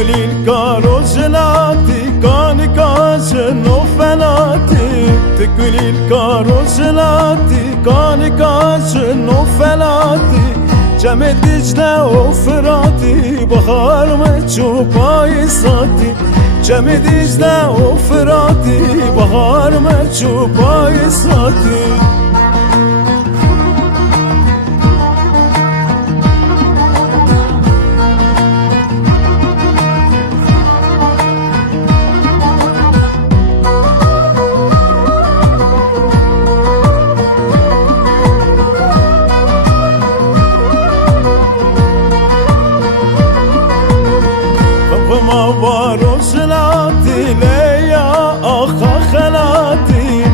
تقولي الكارو جلاتي كاني كاشن وفلاتي تقولي الكارو جلاتي كاني كاشن وفلاتي جمع دجله وفراتي بخار متشوفاي صاتي جمع دجله وفراتي بخار متشوفاي صاتي ما بارسلاتي ليا أخا خلاتي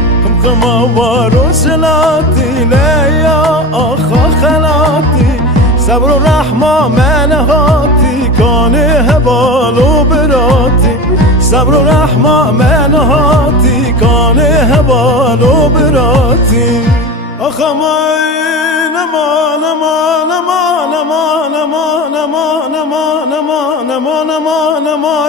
ما بارسلاتي ليا أخا خلاتي صبر ورحمة منهاتي كان هبال وبراتي صبر ورحمة منهاتي كان هبال وبراتي أخا ما نما نما نما نما نما نما نما نما نما نما نما